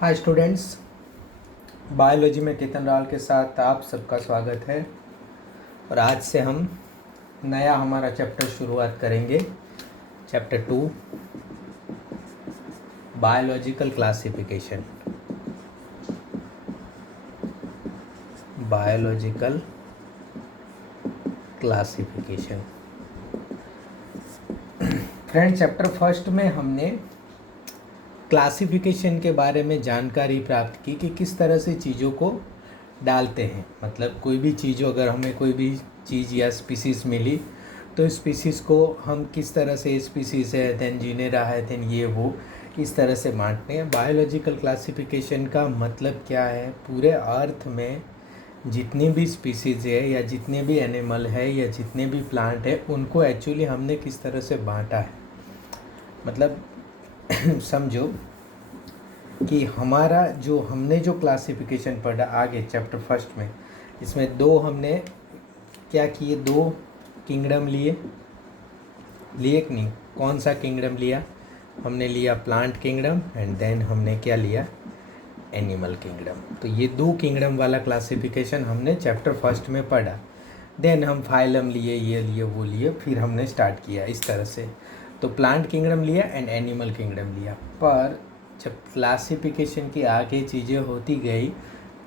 Hi students, biology में केतन राल के साथ आप सबका स्वागत है। और आज से हम नया हमारा चैप्टर शुरुआत करेंगे। Chapter 2 biological classification. Biological classification friend, chapter first में हमने क्लासिफिकेशन के बारे में जानकारी प्राप्त की कि किस तरह से चीज़ों को डालते हैं। मतलब कोई भी चीज़, अगर हमें कोई भी चीज़ या स्पीसीज़ मिली तो स्पीसीज़ को हम किस तरह से स्पीसीज़ है, देन जीनेरा है, देन ये वो इस तरह से बांटते हैं। बायोलॉजिकल क्लासिफिकेशन का मतलब क्या है? पूरे अर्थ में जितनी भी स्पीसीज़ है या जितने भी एनिमल है या जितने भी प्लांट है, उनको एक्चुअली हमने किस तरह से बांटा है। मतलब समझो कि हमारा हमने जो क्लासिफिकेशन पढ़ा आगे चैप्टर फर्स्ट में, इसमें दो हमने क्या किए, दो किंगडम लिए कि नहीं? कौन सा किंगडम लिया? हमने लिया प्लांट किंगडम एंड देन हमने क्या लिया? Animal kingdom. तो ये दो किंगडम वाला क्लासिफिकेशन हमने चैप्टर फर्स्ट में पढ़ा। देन हम फाइलम लिए, ये लिए, वो लिए, फिर हमने स्टार्ट किया इस तरह से। तो प्लांट किंगडम लिया एंड एनिमल किंगडम लिया। पर जब क्लासिफिकेशन की आगे चीज़ें होती गई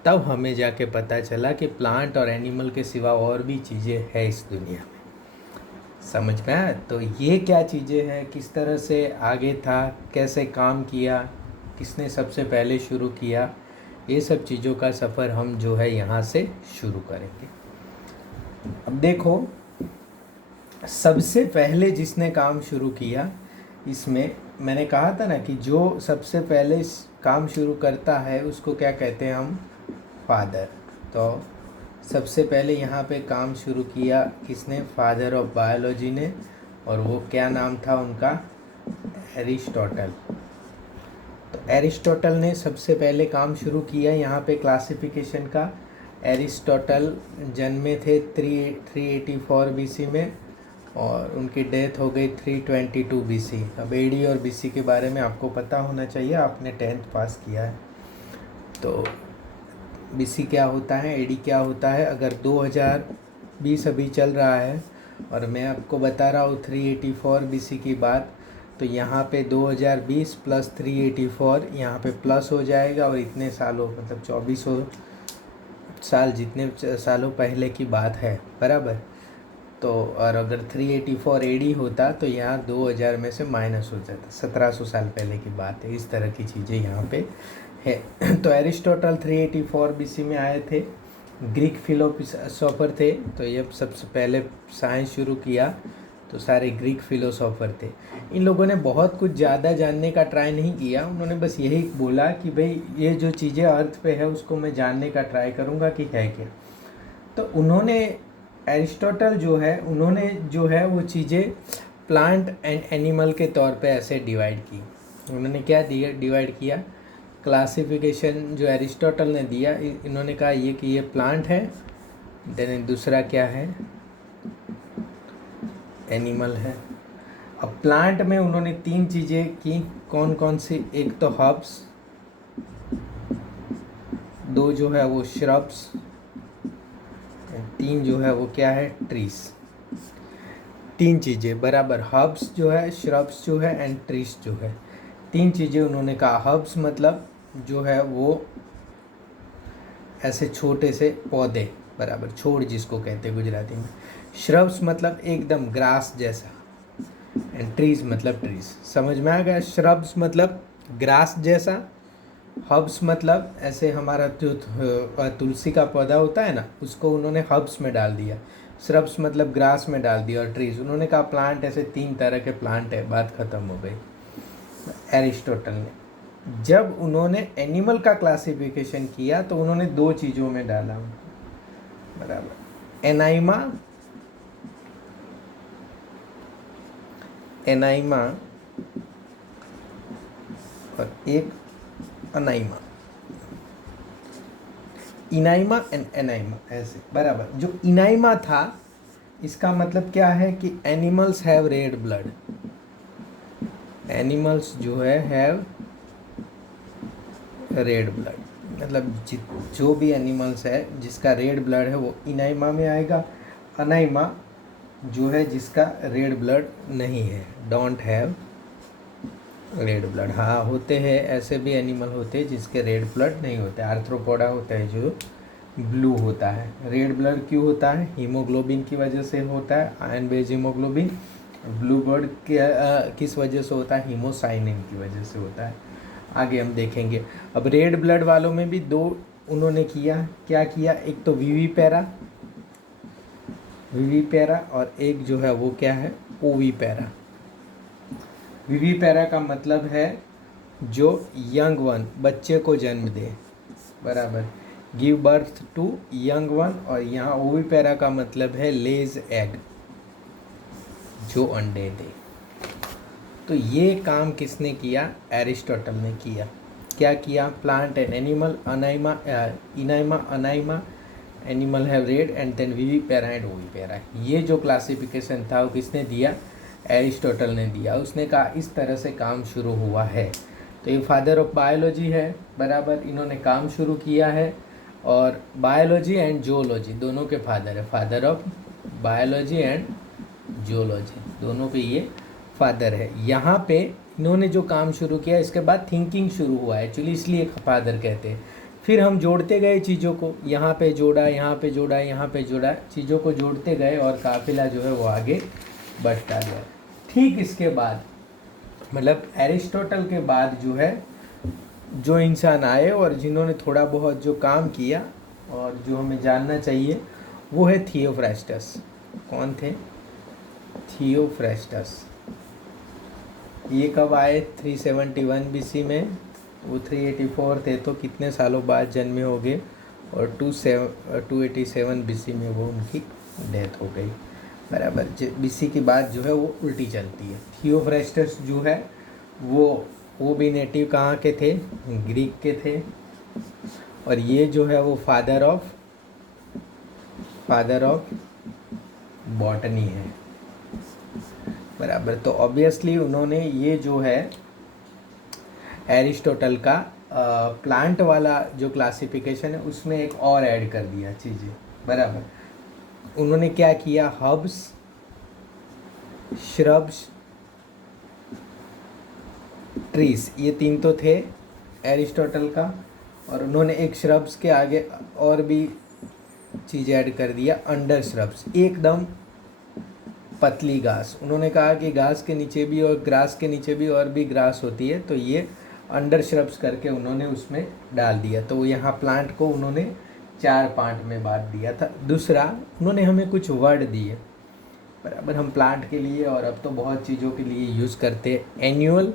तब हमें जाके पता चला कि प्लांट और एनिमल के सिवा और भी चीज़ें हैं इस दुनिया में। समझ में आया? तो ये क्या चीज़ें हैं, किस तरह से आगे था, कैसे काम किया, किसने सबसे पहले शुरू किया, ये सब चीज़ों का सफ़र हम जो है यहाँ से शुरू करेंगे। अब देखो, सबसे पहले जिसने काम शुरू किया, इसमें मैंने कहा था ना कि जो सबसे पहले काम शुरू करता है उसको क्या कहते हैं हम? फादर। तो सबसे पहले यहाँ पे काम शुरू किया किसने? फादर ऑफ बायोलॉजी ने। और वो क्या नाम था उनका? एरिस्टोटल। तो एरिस्टोटल ने सबसे पहले काम शुरू किया यहाँ पे क्लासिफिकेशन का। एरिस्टोटल जन्मे थे 384 BC में और उनकी डेथ हो गई 322 BC। अब एडी और बीसी के बारे में आपको पता होना चाहिए, आपने 10th पास किया है। तो बीसी क्या होता है, एडी क्या होता है? अगर 2020 अभी चल रहा है और मैं आपको बता रहा हूँ 384 BC की बात, तो यहाँ पे 2020 प्लस 384 यहाँ पे प्लस हो जाएगा और इतने सालों, मतलब 2400 साल, जितने सालों पहले की बात है, बराबर। तो और अगर 384 एडी होता तो यहाँ 2000 में से माइनस हो जाता, 1700 साल पहले की बात है। इस तरह की चीज़ें यहाँ पे है। तो एरिस्टोटल 384 BC में आए थे, ग्रीक फिलोसोफर थे। तो ये सबसे पहले साइंस शुरू किया तो सारे ग्रीक फिलोसोफर थे। इन लोगों ने बहुत कुछ ज़्यादा जानने का ट्राई नहीं किया, उन्होंने बस यही बोला कि भाई ये जो चीज़ें अर्थ पे है उसको मैं जानने का ट्राई करूँगा कि है क्या। तो उन्होंने, एरिस्टोटल उन्होंने जो है वो चीज़ें प्लांट एंड एनिमल के तौर पे ऐसे डिवाइड की। उन्होंने क्या दिया, डिवाइड किया? क्लासिफिकेशन जो एरिस्टोटल ने दिया, इन्होंने कहा ये कि ये प्लांट है, देन दूसरा क्या है? एनिमल है। अब प्लांट में उन्होंने तीन चीज़ें की, कौन कौन सी? एक तो हर्ब्स, दो जो है वो श्रब्स, तीन जो है वो क्या है? ट्रीज। तीन चीज़ें, बराबर। हर्ब्स जो है, श्रब्स जो है एंड ट्रीज जो है, तीन चीज़ें उन्होंने कहा। हर्ब्स मतलब जो है वो ऐसे छोटे से पौधे, बराबर, छोड़ जिसको कहते हैं गुजराती में। श्रब्स मतलब एकदम ग्रास जैसा एंड ट्रीज मतलब ट्रीज। समझ में आ गया? श्रब्स मतलब ग्रास जैसा, हर्ब्स मतलब ऐसे हमारा जो तुलसी का पौधा होता है ना, उसको उन्होंने हर्ब्स में डाल दिया। श्रब्स मतलब ग्रास में डाल दिया। और ट्रीज, उन्होंने कहा प्लांट, ऐसे तीन तरह के प्लांट है, बात खत्म हो गई। एरिस्टोटल ने जब उन्होंने एनिमल का क्लासिफिकेशन किया तो उन्होंने दो चीज़ों में डाला, बराबर। एनाइमा, एनाइमा और एक अनाइमा। इनाइमा एंड एनाइमा, ऐसे, बराबर। जो इनाइमा था, इसका मतलब क्या है कि animals have red blood. Animals जो है हैव रेड ब्लड, मतलब जो भी एनिमल्स है जिसका रेड ब्लड है वो इनाइमा में आएगा। अनाइमा जो है जिसका रेड ब्लड नहीं है, डोंट हैव रेड ब्लड। हाँ होते हैं, ऐसे भी एनिमल होते हैं जिसके रेड ब्लड नहीं होते। आर्थ्रोपोडा होता है जो ब्लू होता है। रेड ब्लड क्यों होता है? हीमोग्लोबिन की वजह से होता है, iron base haemoglobin. Blue blood किस वजह से होता है? हीमोसाइनिन की वजह से होता है। आगे हम देखेंगे। अब रेड ब्लड वालों में भी दो उन्होंने किया, क्या किया? एक तो विविपेरा, और एक जो है वो क्या है? ओविपेरा। विविपेरा का मतलब है जो यंग वन, बच्चे को जन्म दे, बराबर, give birth to young one. और यहाँ ओविपेरा का मतलब है लेज एग, जो अंडे दे। तो ये काम किसने किया? एरिस्टोटल ने किया। क्या किया? Plant and animal, anaima enaima anaima, animal have red and then vivipara and ovipara. ये जो क्लासिफिकेशन था वो किसने दिया? एरिस्टोटल ने दिया। उसने कहा इस तरह से काम शुरू हुआ है। तो ये फादर ऑफ बायोलॉजी है, बराबर, इन्होंने काम शुरू किया है। और बायोलॉजी एंड जूलॉजी दोनों के फादर है, father of biology and zoology दोनों के ये फादर है। यहाँ पे इन्होंने जो काम शुरू किया, इसके बाद थिंकिंग शुरू हुआ है एक्चुअली, इसलिए फादर कहते हैं। फिर हम जोड़ते गए चीज़ों को, यहाँ पे जोड़ा, यहाँ पे जोड़ा, यहाँ पे जोड़ा, चीज़ों को जोड़ते गए और काफिला जो है वो आगे बढ़ता गया। ठीक इसके बाद, मतलब एरिस्टोटल के बाद जो है जो इंसान आए और जिन्होंने थोड़ा बहुत जो काम किया और जो हमें जानना चाहिए वो है थियोफ्रास्टस। कौन थे? थियोफ्रास्टस। ये कब आए? 371 बीसी में। वो 384 थे, तो कितने सालों बाद जन्मे हो गए? और 287 बीसी में वो उनकी डेथ हो गई, बराबर। बीसी की बात जो है वो उल्टी चलती है। थियोफ्रास्टस जो है वो भी नेटिव कहाँ के थे? ग्रीक के थे। और ये जो है वो फादर ऑफ बॉटनी है, बराबर। तो ऑब्वियसली उन्होंने ये जो है एरिस्टोटल का प्लांट वाला जो क्लासिफिकेशन है उसमें एक और ऐड कर दिया चीज़ें, बराबर। उन्होंने क्या किया? हर्ब्स, श्रब्स, ट्रीज, ये तीन तो थे एरिस्टोटल का। और उन्होंने एक श्रब्स के आगे और भी चीज़ ऐड कर दिया, अंडर श्रब्स, एकदम पतली घास। उन्होंने कहा कि घास के नीचे भी और ग्रास के नीचे भी और भी ग्रास होती है, तो ये अंडर श्रब्स करके उन्होंने उसमें डाल दिया। तो यहाँ प्लांट को उन्होंने 4 पार्ट में बांट दिया था। दूसरा, उन्होंने हमें कुछ वर्ड दिए, बराबर, हम प्लांट के लिए और अब तो बहुत चीज़ों के लिए यूज़ करते हैं। एन्युअल,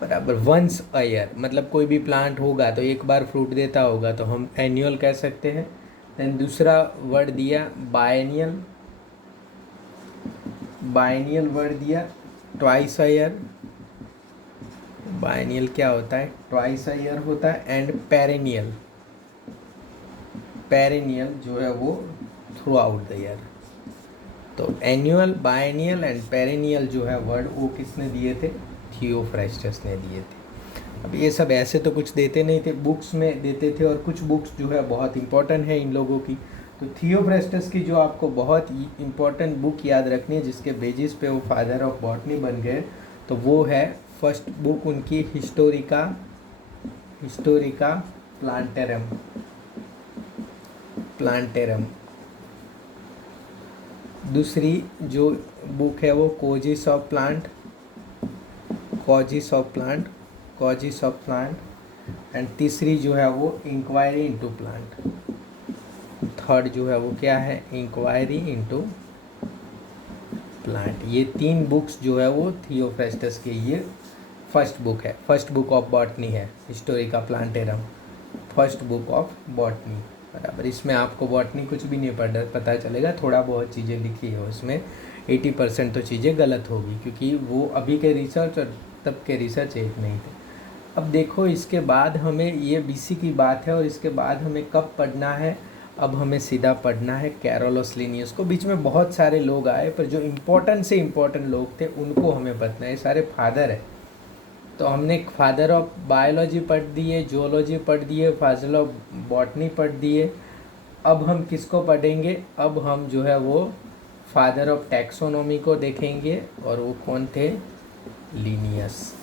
बराबर, वंस अ ईयर, मतलब कोई भी प्लांट होगा तो एक बार फ्रूट देता होगा तो हम एन्युअल कह सकते हैं। देन दूसरा वर्ड दिया बायनियल, वर्ड दिया ट्वाइस अ ईयर। बायनियल क्या होता है? ट्वाइस अ ईयर होता है। एंड पेरेनियल, जो है वो थ्रू आउट द ईयर। तो एन्युअल, बायनियल एंड पेरेनियल जो है वर्ड वो किसने दिए थे? थियोफ्रास्टस ने दिए थे। अब ये सब ऐसे तो कुछ देते नहीं थे, बुक्स में देते थे, और कुछ बुक्स जो है बहुत इंपॉर्टेंट है इन लोगों की। तो थियोफ्रास्टस की जो आपको बहुत इंपॉर्टेंट बुक याद रखनी है जिसके बेसिस पे वो फादर ऑफ बॉटनी बन गए, तो वो है फर्स्ट बुक उनकी हिस्टोरिका प्लांटेरम। दूसरी जो बुक है वो कॉजिस ऑफ प्लांट। एंड तीसरी जो है वो इंक्वायरी इनटू प्लांट। थर्ड जो है वो क्या है? Inquiry into plant. ये 3 बुक्स जो है वो थियोफ्रास्टस के ये फर्स्ट बुक है। फर्स्ट बुक ऑफ बॉटनी है Historica Plantarum, first book of botany, बराबर। इसमें आपको बॉटनी कुछ भी नहीं पता चलेगा, थोड़ा बहुत चीज़ें लिखी है उसमें, 80% तो चीज़ें गलत होगी क्योंकि वो अभी के रिसर्च और तब के रिसर्च एक नहीं थे। अब देखो इसके बाद हमें ये बीसी की बात है और इसके बाद हमें कब पढ़ना है? अब हमें सीधा पढ़ना है कैरोलस लिनियस को। बीच में बहुत सारे लोग आए पर जो इम्पोर्टेंट से इम्पोर्टेंट लोग थे उनको हमें पढ़ना है। ये सारे फादर है तो हमने फादर ऑफ बायोलॉजी पढ़ दिए, जोलॉजी पढ़ दिए, फादर ऑफ बॉटनी पढ़ दिए। अब हम किसको पढ़ेंगे? अब हम जो है वो फादर ऑफ टैक्सोनॉमी को देखेंगे, और वो कौन थे? लिनियस।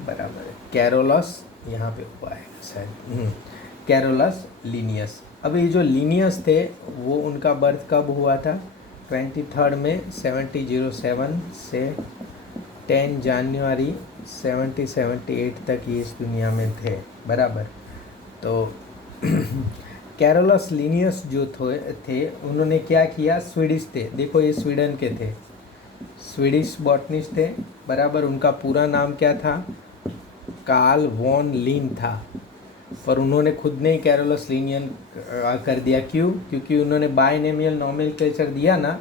बराबर है, कैरोलस यहाँ पे हुआ है शायद, कैरोलस लिनियस। अब ये जो लिनियस थे वो उनका बर्थ कब हुआ था? 23 में 1707 से 10 जनवरी 1778 तक ये इस दुनिया में थे। बराबर। तो कैरोलस लिनियस जो थे उन्होंने क्या किया? स्वीडिश थे, देखो ये स्वीडन के थे, स्वीडिश बॉटनिस्ट थे। बराबर। उनका पूरा नाम क्या था? कार्ल वॉन लिन था, पर उन्होंने खुद ने ही कैरोलस लिनियन कर दिया। क्यों? क्योंकि उन्होंने बायनोमियल नोमेनक्लेचर दिया ना।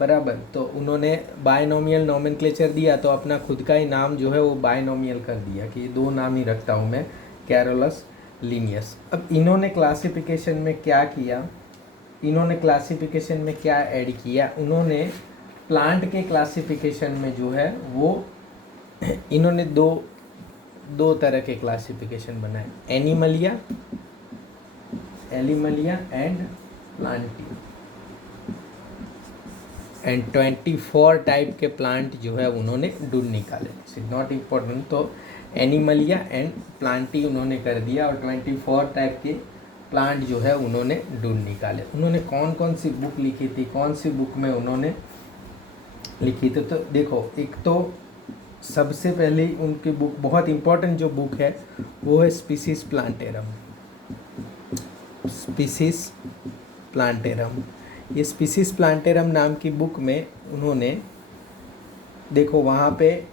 बराबर। तो उन्होंने बायनोमियल नोमेनक्लेचर दिया तो अपना खुद का ही नाम जो है वो बायनोमियल कर दिया कि दो नाम ही रखता हूँ मैं, कैरोलस लिनियस। अब इन्होंने क्लासिफिकेशन में क्या किया? इन्होंने क्लासिफिकेशन में क्या ऐड किया? उन्होंने प्लांट के क्लासिफिकेशन में जो है वो इन्होंने दो तरह के क्लासिफिकेशन बनाए, Animalia and Plantae, and 24 type के प्लांट जो है उन्होंने ढूंढ निकाले। It's not important. तो एनिमलिया एंड प्लांटी उन्होंने कर दिया, और 24 टाइप के प्लांट जो है उन्होंने ढूंढ निकाले। उन्होंने कौन कौन सी बुक लिखी थी? कौन सी बुक में उन्होंने लिखी थी? तो देखो, एक तो सबसे पहले उनकी बुक, बहुत इम्पोर्टेंट जो बुक है वो है स्पीसीज प्लांटेरम। स्पीसीज प्लांटेरम, ये स्पीसीज प्लांटेरम नाम की बुक में उन्होंने, देखो वहाँ पे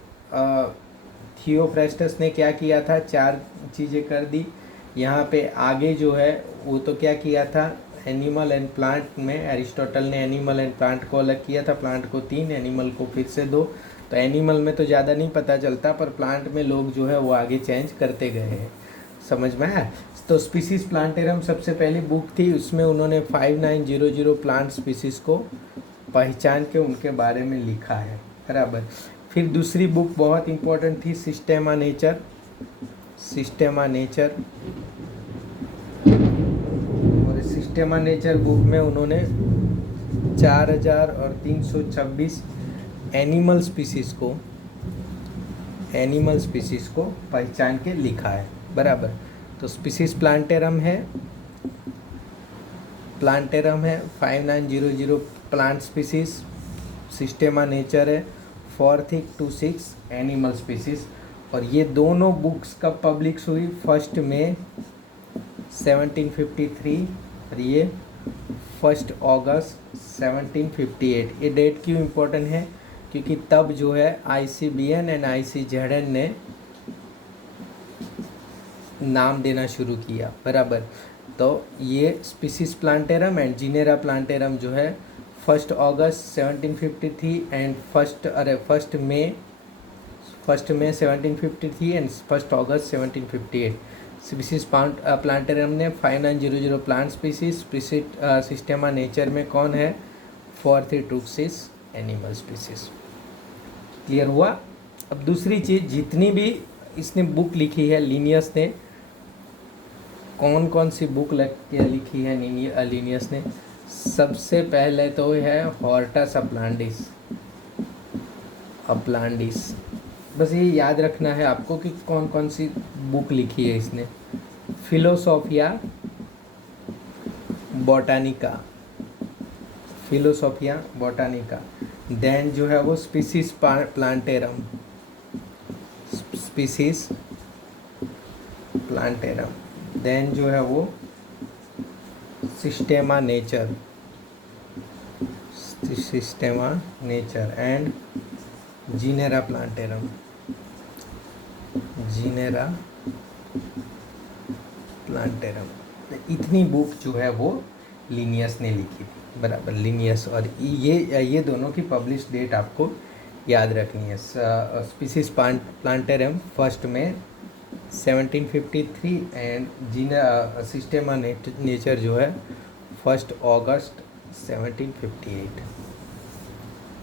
थियोफ्रास्टस ने क्या किया था? 4 चीज़ें कर दी। यहाँ पे आगे जो है वो तो क्या किया था? एनिमल एंड प्लांट में एरिस्टोटल ने एनिमल एंड प्लांट को अलग किया था, प्लांट को 3, एनिमल को फिर से 2। तो एनिमल में तो ज़्यादा नहीं पता चलता, पर प्लांट में लोग जो है वो आगे चेंज करते गए हैं। समझ में आया? तो स्पीसीज प्लांटेरम सबसे पहली बुक थी, उसमें उन्होंने 5900 प्लांट स्पीसीज़ को पहचान के उनके बारे में लिखा है। बराबर। फिर दूसरी बुक बहुत इम्पोर्टेंट थी, सिस्टेमा नेचर। और सिस्टेमा नेचर बुक में उन्होंने 4326 एनिमल स्पीसीज़ को पहचान के लिखा है। बराबर। तो स्पीसीज प्लांटेरम है 5900 प्लांट स्पीसीज, सिस्टेमा नेचर है 426 एनिमल स्पीसीज। और ये दोनों बुक्स कब पब्लिश हुई? 1 मई 1753, और ये 1 अगस्त 1758। ये डेट क्यों इम्पोर्टेंट है? क्योंकि तब जो है ICBN एंड ICZN ने नाम देना शुरू किया। बराबर। तो ये Species Plantarum and Genera Plantarum जो है 1 अगस्त 1753 एंड 1 मई 1753 एंड 1 अगस्त 1758। स्पीसीज प्लांटेरम ने 5900 प्लांट स्पीसीज, सिस्टेमा नेचर में कौन है? 4326 एनिमल स्पीसीज। क्लियर हुआ? अब दूसरी चीज़, जितनी भी इसने बुक लिखी है लिनियस ने, कौन कौन सी बुक लिखी है लिनियस ने? सबसे पहले तो है हॉर्टस अपलांडिस। बस ये याद रखना है आपको कि कौन कौन सी बुक लिखी है इसने। फिलोसोफिया बोटानिका, देन जो है वो स्पीसीज प्लांटेरम, देन जो है वो सिस्टेमा नेचर एंड जीनेरा प्लांटेरम। इतनी बुक जो है वो लिनियस ने लिखी थी। बराबर। लिनियस और ये दोनों की पब्लिश डेट आपको याद रखनी है। Species plantarum 1 May 1753 and systema naturae जो है 1 अगस्त 1758।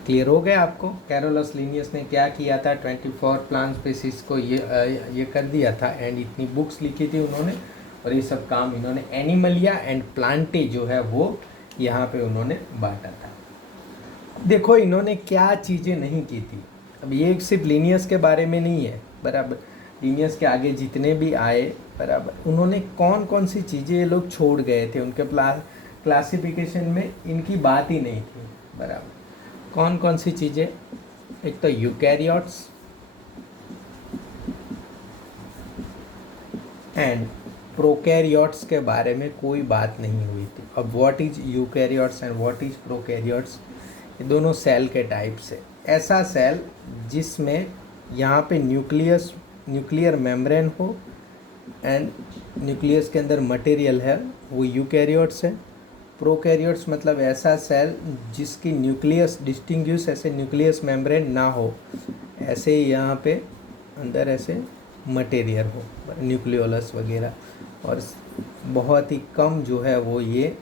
क्लियर हो गया आपको? कैरोलस लिनियस ने क्या किया था, 24 प्लांट स्पीसीज को ये कर दिया था एंड इतनी बुक्स लिखी थी उन्होंने, और ये सब काम इन्होंने एनिमलिया एंड प्लांटे जो है वो यहाँ पे उन्होंने बांटा था। देखो इन्होंने क्या चीज़ें नहीं की थी। अब ये सिर्फ लिनियस के बारे में नहीं है, बराबर, लिनियस के आगे जितने भी आए, बराबर, उन्होंने कौन कौन सी चीज़ें ये लोग छोड़ गए थे, उनके क्लासिफिकेशन में इनकी बात ही नहीं थी, बराबर। कौन कौन सी चीज़ें? एक तो यूकैरियोट्स एंड प्रोकैरियोट्स के बारे में कोई बात नहीं हुई थी। अब what is eukaryotes and what is prokaryotes, ये दोनों सेल के टाइप्स है। ऐसा सेल जिसमें यहाँ पे न्यूक्लियर मेम्ब्रेन हो एंड न्यूक्लियस के अंदर मटेरियल है, वो यूकैरियोट्स है। प्रोकैरियोट्स मतलब ऐसा सेल जिसकी न्यूक्लियस डिस्टिंग्विश ऐसे न्यूक्लियस मेम्ब्रेन ना हो, ऐसे ही यहाँ पे अंदर ऐसे मटेरियल हो, न्यूक्लियोलस वगैरह, और बहुत ही कम जो है वो ये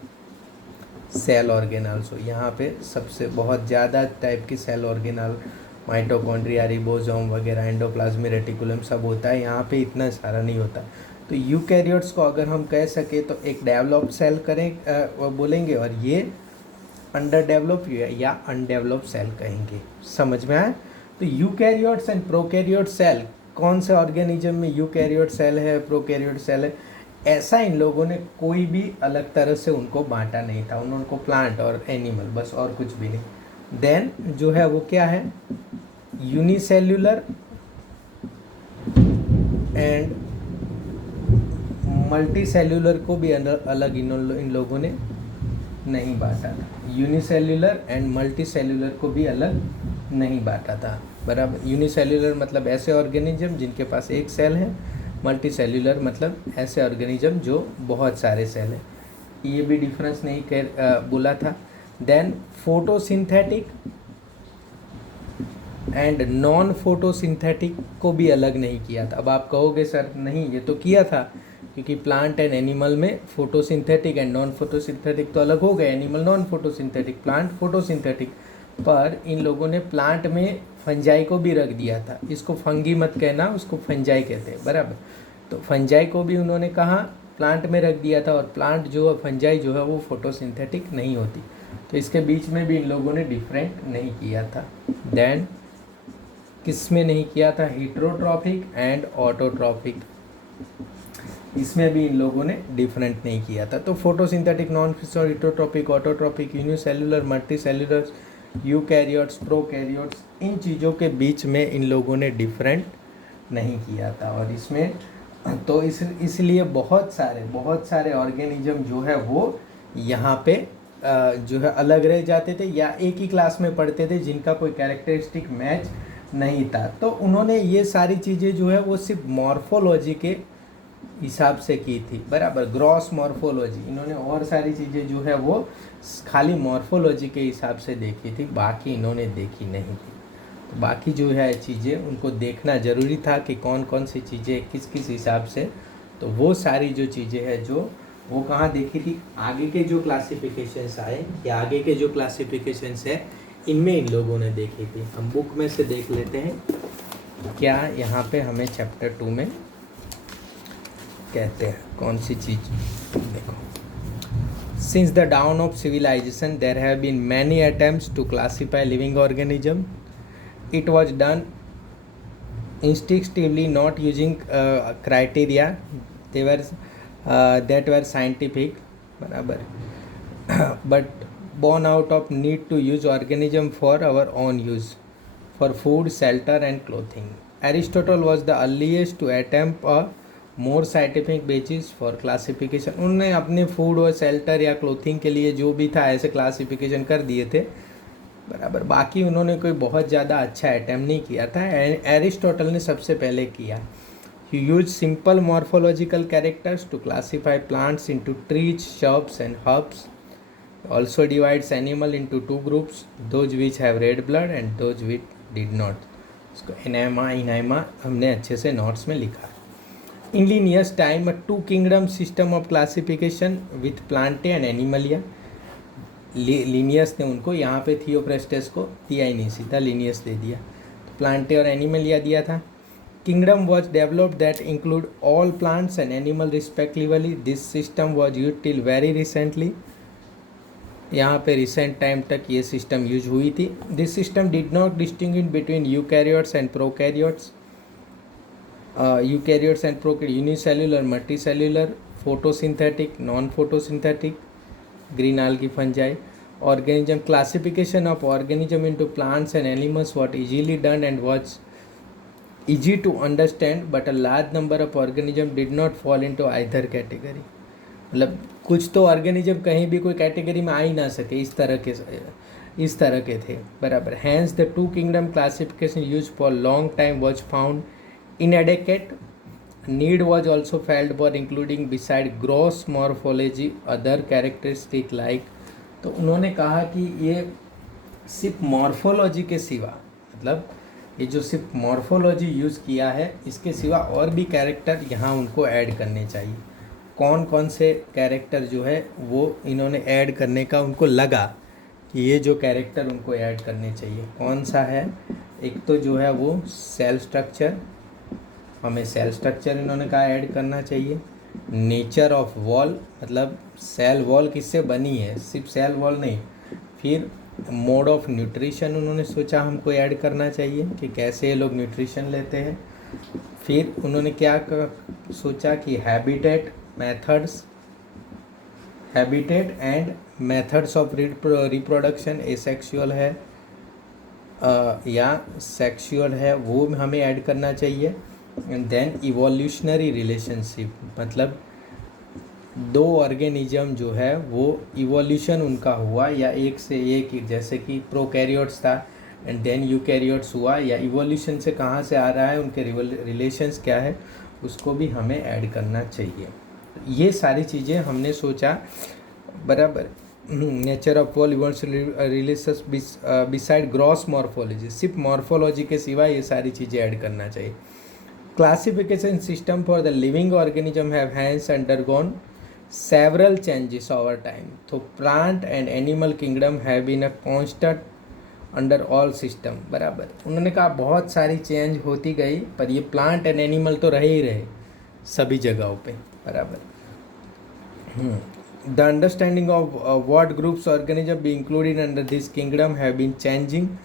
सेल ऑर्गेनल्स हो। यहाँ पे सबसे बहुत ज़्यादा टाइप की सेल ऑर्गेनल, माइटोकॉन्ड्रिया, रिबोसोम वगैरह, एंडोप्लाज्मिक रेटिकुलम सब होता है, यहाँ पे इतना सारा नहीं होता। तो यूकैरियोट्स को अगर हम कह सके तो एक डेवलप्ड सेल करें बोलेंगे, और ये अंडर डेवलप या अनडेवलप्ड सेल कहेंगे। समझ में आया? तो यूकैरियोट्स एंड प्रोकैरियोट सेल, कौन से ऑर्गेनिज्म में यूकैरियोट सेल है, प्रोकैरियोट सेल है, ऐसा इन लोगों ने कोई भी अलग तरह से उनको बांटा नहीं था। उनको प्लांट और एनिमल बस, और कुछ भी नहीं। देन जो है वो क्या है, यूनिसेल्युलर एंड मल्टी सेल्यूलर को भी अलग इन लोगों ने नहीं बांटा था। यूनिसेल्युलर एंड मल्टी सेल्यूलर को भी अलग नहीं बांटा था, बराबर। यूनिसेल्युलर मतलब ऐसे ऑर्गेनिज्म जिनके पास एक सेल है, मल्टी सेल्यूलर मतलब ऐसे ऑर्गेनिज्म जो बहुत सारे सेल हैं। ये भी डिफरेंस नहीं बोला था। Then photosynthetic and non photosynthetic को भी अलग नहीं किया था। अब आप कहोगे सर नहीं ये तो किया था, क्योंकि प्लांट एंड एनिमल में फोटोसिंथेटिक एंड नॉन फोटोसिंथेटिक तो अलग हो गए, animal non photosynthetic, plant photosynthetic. पर इन लोगों ने प्लांट में फंजाई को भी रख दिया था। इसको फंगी मत कहना, उसको फंजाई कहते हैं, बराबर। तो फंजाई को भी उन्होंने कहा प्लांट में रख दिया था, और प्लांट जो है फंजाई जो है वो फोटोसिंथेटिक नहीं होती। तो इसके बीच में भी इन लोगों ने डिफरेंट नहीं किया था। देन किस में नहीं किया था, हेटेरोट्रॉपिक एंड ऑटोट्रॉपिक, इसमें भी इन लोगों ने डिफरेंट नहीं किया था। तो photosynthetic, non fisher, heterotrophic, autotrophic, unicellular, multi cellular, eukaryotes, prokaryotes, इन चीज़ों के बीच में इन लोगों ने डिफरेंट नहीं किया था। और इसमें तो इसलिए बहुत सारे ऑर्गेनिज्म जो है वो यहाँ पे जो है अलग रह जाते थे, या एक ही क्लास में पढ़ते थे जिनका कोई कैरेक्टरिस्टिक मैच नहीं था। तो उन्होंने ये सारी चीज़ें जो है वो सिर्फ मॉर्फोलॉजी के हिसाब से की थी, बराबर, ग्रॉस मॉर्फोलॉजी। इन्होंने और सारी चीज़ें जो है वो खाली मॉर्फोलॉजी के हिसाब से देखी थी, बाकी इन्होंने देखी नहीं थी। तो बाकी जो है चीज़ें उनको देखना ज़रूरी था कि कौन कौन सी चीज़ें किस किस हिसाब से। तो वो सारी जो चीज़ें हैं जो वो कहाँ देखी थी, आगे के जो क्लासिफिकेशंस आए या आगे के जो क्लासिफिकेशंस है इनमें इन लोगों ने देखी थी। हम बुक में से देख लेते हैं क्या यहाँ पे हमें चैप्टर 2 में कहते हैं कौन सी चीज़। देखो, since the dawn of civilisation there have been many attempts to classify living organism. It was done instinctively, not using criteria that were scientific, बराबर, but born out of need to use organism for our own use, for food, shelter and clothing. Aristotle was the earliest to attempt a more scientific basis for classification. उन्होंने अपने food और shelter या clothing के लिए जो भी था ऐसे क्लासिफिकेशन कर दिए थे, बराबर। बाकी उन्होंने कोई बहुत ज़्यादा अच्छा अटैम्प्ट नहीं किया था। एरिस्टोटल ने सबसे पहले किया। He use simple morphological characters to classify plants into trees, shrubs and herbs. Also divides animal into 2 groups, those which have red blood and those which did not. इसको इनाइमा हमने अच्छे से नोट्स में लिखा. In Linnaeus time 2 kingdom system of classification with plantae and animalia. Linnaeus ने उनको, यहाँ पे थियोप्रेस्टस को दिया ही नहीं, सीधा लिनियस दे दिया। तो प्लांटे और एनिमल या दिया था। Kingdom was developed that include all plants and animal respectively. This system was use till very recently. यहाँ पे रिसेंट टाइम तक ये सिस्टम यूज हुई थी। This system did not distinguish between eukaryotes and prokaryotes. Eukaryotes and prokaryotes, unicellular, multicellular, photosynthetic, non photosynthetic, green algae, fungi, organism. Classification of organism into plants and animals was easily done and was easy to understand, but a large number of organisms did not fall into either category. मतलब कुछ तो organism कहीं भी कोई category में आ ही ना सके, इस तरह के थे, बराबर। Hence the two kingdom classification use for long time was found inadequate. Need was also felt for including beside gross morphology other characteristic like. तो उन्होंने कहा कि ये सिर्फ मॉर्फोलॉजी के सिवा, मतलब ये जो सिर्फ मॉर्फोलॉजी यूज़ किया है, इसके सिवा और भी कैरेक्टर यहाँ उनको ऐड करने चाहिए। कौन कौन से कैरेक्टर जो है वो इन्होंने ऐड करने का उनको लगा कि ये जो कैरेक्टर उनको ऐड करने चाहिए, कौन सा है? एक तो जो है वो सेल स्ट्रक्चर, हमें सेल स्ट्रक्चर इन्होंने कहा ऐड करना चाहिए। नेचर ऑफ वॉल, मतलब सेल वॉल किससे बनी है, सिर्फ सेल वॉल नहीं। फिर मोड ऑफ न्यूट्रिशन उन्होंने सोचा हमको ऐड करना चाहिए कि कैसे ये लोग न्यूट्रिशन लेते हैं। फिर उन्होंने क्या सोचा कि habitat and methods of reproduction, asexual है या सेक्सुअल है, वो हमें ऐड करना चाहिए। एंड देन इवोल्यूशनरी रिलेशनशिप, मतलब दो ऑर्गेनिज्म जो है वो इवोल्यूशन उनका हुआ या एक से एक, जैसे कि प्रोकैरियोट्स था एंड देन यूकैरियोट्स हुआ, या इवोल्यूशन से कहाँ से आ रहा है, उनके रिलेशंस क्या है, उसको भी हमें ऐड करना चाहिए। ये सारी चीज़ें हमने सोचा, बराबर। Nature of wall relations beside gross morphology, सिर्फ मॉर्फोलॉजी के सिवा ये सारी चीज़ें ऐड करना चाहिए। Classification system for the living organism have hence undergone several changes over time. So plant and animal kingdom have been a constant under all system, बराबर। उन्होंने कहा बहुत सारी चेंज होती गई, पर ये प्लांट एंड एनिमल तो रहे ही रहे सभी जगहों पे, बराबर। The understanding of what groups organism be included under this kingdom have been changing.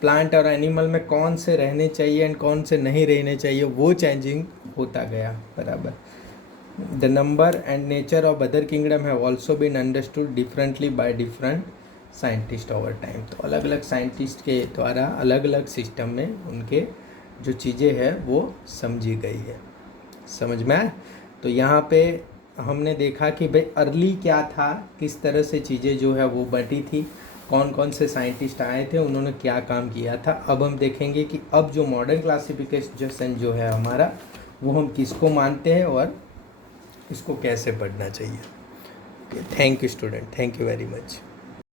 Plant और एनिमल में कौन से रहने चाहिए एंड कौन से नहीं रहने चाहिए, वो चेंजिंग होता गया, बराबर। The number and nature of other kingdom have also been understood differently by different scientist over time. तो अलग अलग साइंटिस्ट के द्वारा अलग अलग सिस्टम में उनके जो चीज़ें हैं वो समझी गई है, समझ में आया। तो यहाँ पे हमने देखा कि भाई अर्ली क्या था, किस तरह से चीज़ें जो है वो बटी थी, कौन कौन से साइंटिस्ट आए थे, उन्होंने क्या काम किया था। अब हम देखेंगे कि अब जो मॉडर्न क्लासिफिकेशन जो है हमारा, वो हम किसको मानते हैं और इसको कैसे पढ़ना चाहिए। Thank you student, thank you very much.